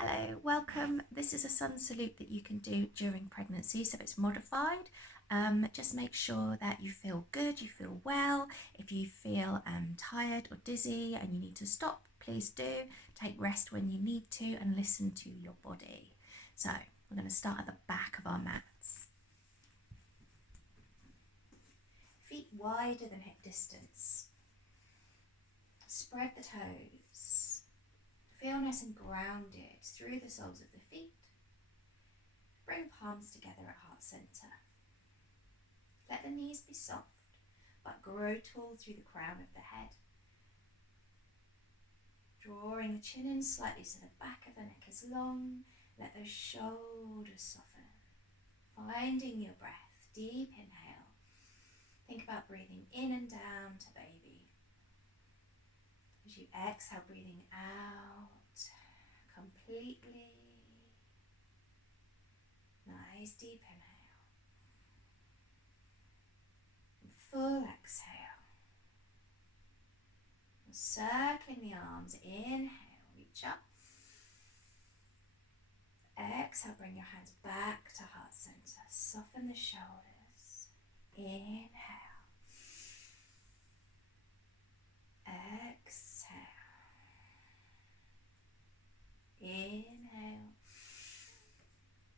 Hello, welcome. This is a sun salute that you can do during pregnancy, so it's modified. Just make sure that you feel good, you feel well. If you feel tired or dizzy and you need to stop, please do. Take rest when you need to and listen to your body. So, we're going to start at the back of our mats. Feet wider than hip distance. Spread the toes. Feel nice and grounded through the soles of the feet. Bring palms together at heart center. Let the knees be soft, but grow tall through the crown of the head. Drawing the chin in slightly so the back of the neck is long. Let those shoulders soften. Finding your breath. Deep inhale. Think about breathing in and down to baby. As you exhale, breathing out completely. Nice deep inhale. And full exhale. And circling the arms. Inhale, reach up. Exhale, bring your hands back to heart center. Soften the shoulders. Inhale. Exhale. Inhale.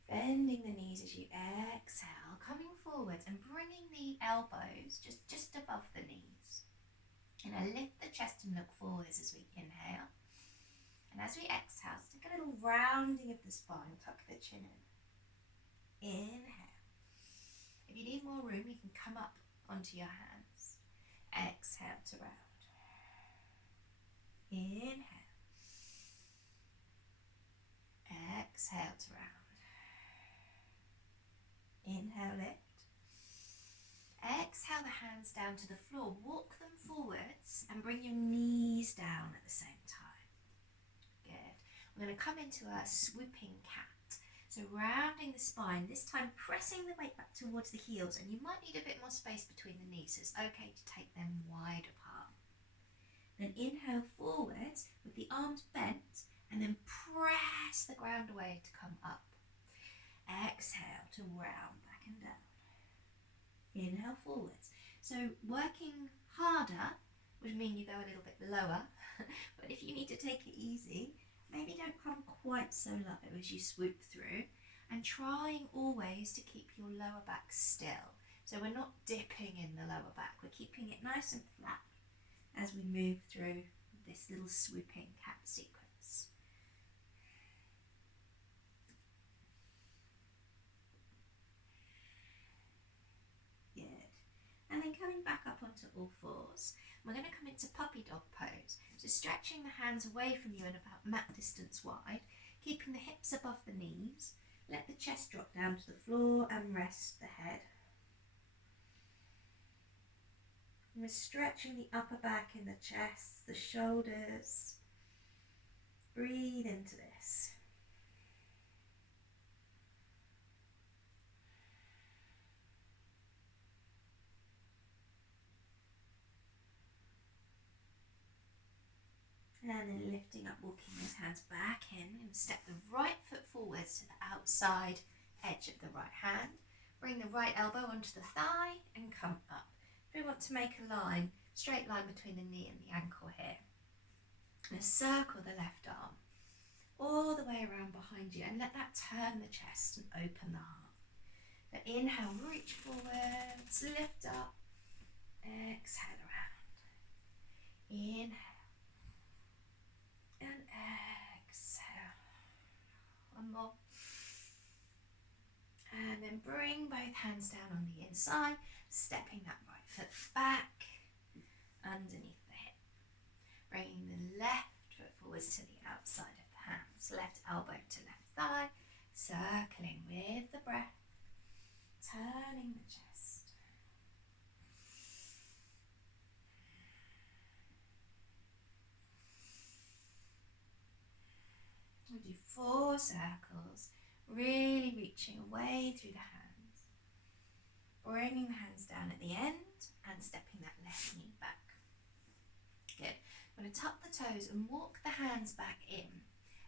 Bending the knees as you exhale, coming forwards and bringing the elbows just above the knees. And I lift the chest and look forwards as we inhale. And as we exhale, take a little rounding of the spine, tuck the chin in. Inhale. If you need more room, you can come up onto your hands. Exhale to round. Inhale. Exhale to round. Inhale, lift. Exhale the hands down to the floor. Walk them forwards and bring your knees down at the same time. Good. We're going to come into a swooping cat. So rounding the spine, this time pressing the weight back towards the heels, and you might need a bit more space between the knees, so it's okay to take them wide apart. Then inhale forwards with the arms bent, and then press the ground away to come up. Exhale to round back and down. Inhale forwards. So working harder would mean you go a little bit lower, but if you need to take it easy, maybe don't come quite so low as you swoop through, and trying always to keep your lower back still. So we're not dipping in the lower back, we're keeping it nice and flat as we move through this little swooping cat sequence. And then coming back up onto all fours, we're going to come into puppy dog pose. So stretching the hands away from you and about mat distance wide, keeping the hips above the knees. Let the chest drop down to the floor and rest the head. And we're stretching the upper back in the chest, the shoulders. Breathe into this. And then lifting up, walking those hands back in. We're going to step the right foot forwards to the outside edge of the right hand. Bring the right elbow onto the thigh and come up. We want to make a line, straight line between the knee and the ankle here. And circle the left arm all the way around behind you and let that turn the chest and open the heart. So inhale, reach forwards, lift up, exhale around. Inhale. And exhale. One more. And then bring both hands down on the inside, stepping that right foot back underneath the hip. Bringing the left foot forwards to the outside of the hands. Left elbow to left thigh. Circling with the breath. Turning the chest. We'll do 4 circles, really reaching away through the hands. Bringing the hands down at the end and stepping that left knee back. Good. I'm going to tuck the toes and walk the hands back in,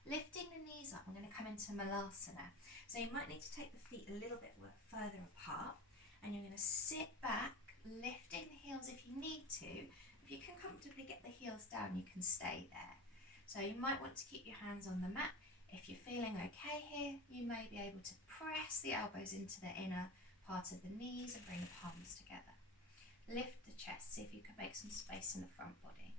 lifting the knees up we're going to come into Malasana. So you might need to take the feet a little bit further apart, and you're going to sit back, lifting the heels if you need to. If you can comfortably get the heels down, you can stay there. So you might want to keep your hands on the mat. If you're feeling okay here, you may be able to press the elbows into the inner part of the knees and bring the palms together. Lift the chest, see if you can make some space in the front body.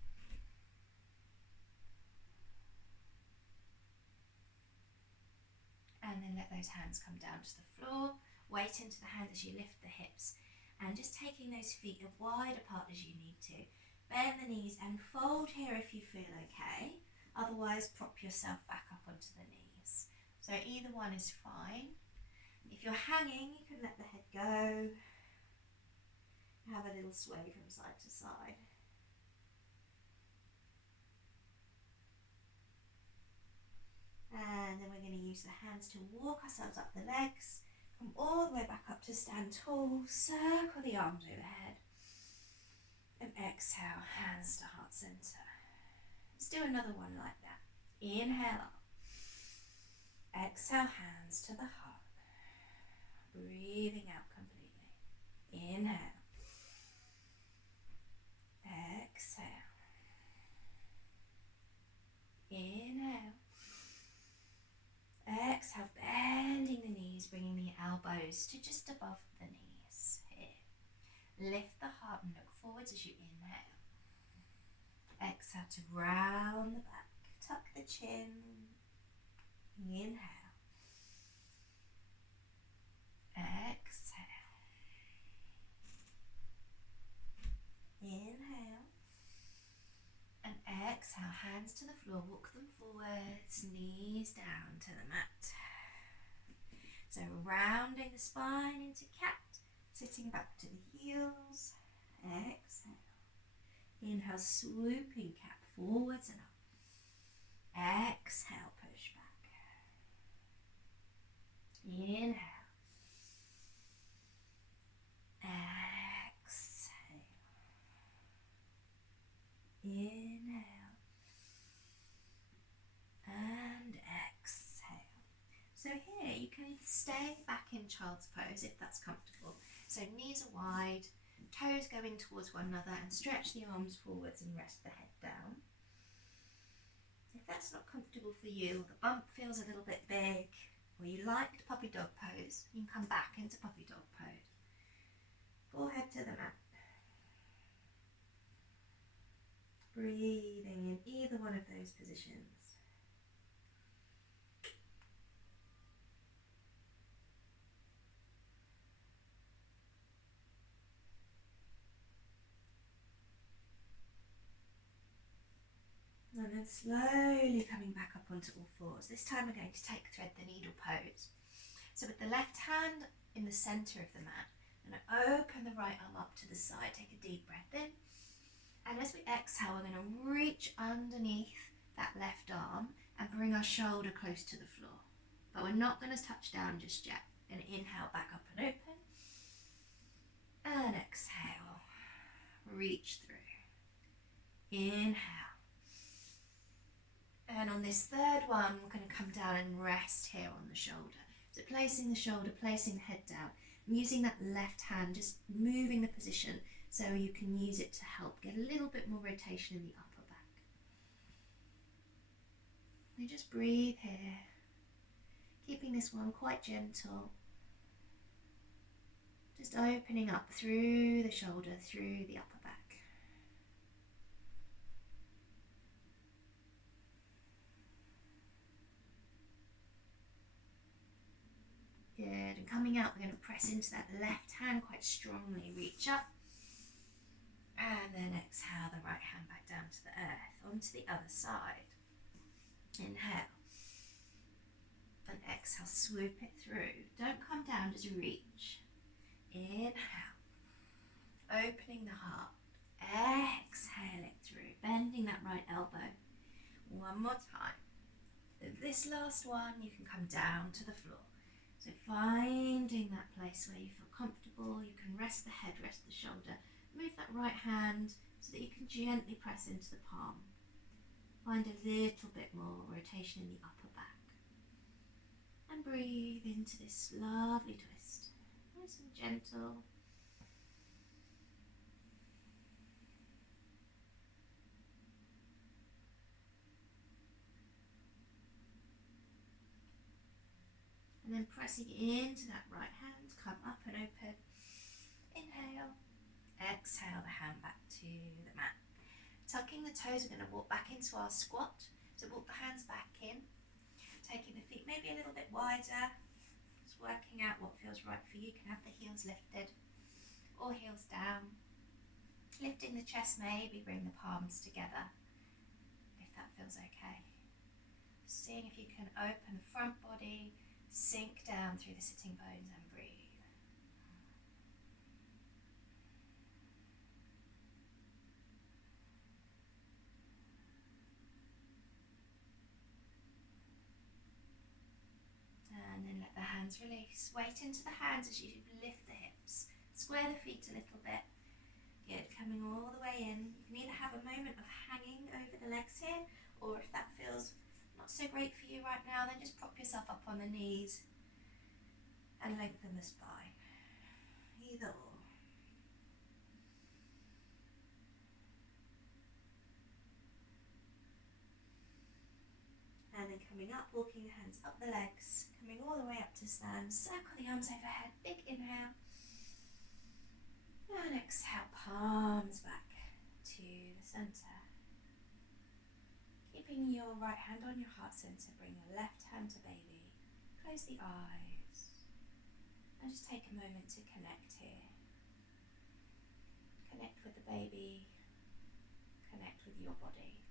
And then let those hands come down to the floor. Weight into the hands as you lift the hips. And just taking those feet as wide apart as you need to. Bend the knees and fold here if you feel okay. Otherwise, prop yourself back up onto the knees. So either one is fine. If you're hanging, you can let the head go. Have a little sway from side to side. And then we're going to use the hands to walk ourselves up the legs. Come all the way back up to stand tall. Circle the arms overhead. And exhale, hands to heart center. Let's do another one like that. Inhale up. Exhale, hands to the heart. Breathing out completely. Inhale. Exhale. Inhale. Exhale, bending the knees, bringing the elbows to just above the knees. Here. Lift the heart and look forwards as you inhale. Exhale to round the back. Tuck the chin. Inhale. Exhale. Inhale. And exhale, hands to the floor, walk them forwards, knees down to the mat. So rounding the spine into cat, sitting back to the heels. Exhale. Inhale, swooping cat forwards and up. Exhale, push back. Inhale. Exhale. Inhale. And exhale. So here you can stay back in child's pose if that's comfortable. So knees are wide, toes going towards one another, and stretch the arms forwards and rest the head down. If that's not comfortable for you, or the bump feels a little bit big, or you liked puppy dog pose, you can come back into puppy dog pose. Forehead to the mat. Breathing in either one of those positions. And then slowly coming back up onto all fours. This time we're going to take thread the needle pose. So with the left hand in the centre of the mat, I'm going to open the right arm up to the side, take a deep breath in. And as we exhale, we're going to reach underneath that left arm and bring our shoulder close to the floor. But we're not going to touch down just yet. Going to inhale back up and open. And exhale. Reach through. Inhale. And on this third one, we're going to come down and rest here on the shoulder. So placing the shoulder, placing the head down, and using that left hand, just moving the position so you can use it to help get a little bit more rotation in the upper back. And just breathe here, keeping this one quite gentle. Just opening up through the shoulder, through the upper back. Good, and coming out, we're going to press into that left hand quite strongly. Reach up, and then exhale the right hand back down to the earth, onto the other side. Inhale, and exhale, swoop it through. Don't come down, just reach. Inhale, opening the heart. Exhale it through, bending that right elbow. One more time. This last one, you can come down to the floor. So finding that place where you feel comfortable, you can rest the head, rest the shoulder. Move that right hand so that you can gently press into the palm. Find a little bit more rotation in the upper back. And breathe into this lovely twist. Nice and gentle. And then pressing into that right hand, come up and open. Inhale. Exhale the hand back to the mat. Tucking the toes, we're going to walk back into our squat. So walk the hands back in. Taking the feet maybe a little bit wider. Just working out what feels right for you. You can have the heels lifted or heels down. Lifting the chest, maybe bring the palms together if that feels okay. Seeing if you can open the front body, sink down through the sitting bones and breathe. And then let the hands release. Weight into the hands as you lift the hips. Square the feet a little bit. Good, coming all the way in. You can either have a moment of hanging over the legs here, or if that feels not so great for you right now, then just prop yourself up on the knees and lengthen the spine. Either or. And then coming up, walking the hands up the legs, coming all the way up to stand, circle the arms overhead, big inhale. And exhale, palms back to the centre. Keeping your right hand on your heart centre, bring your left hand to baby. Close the eyes. And just take a moment to connect here. Connect with the baby. Connect with your body.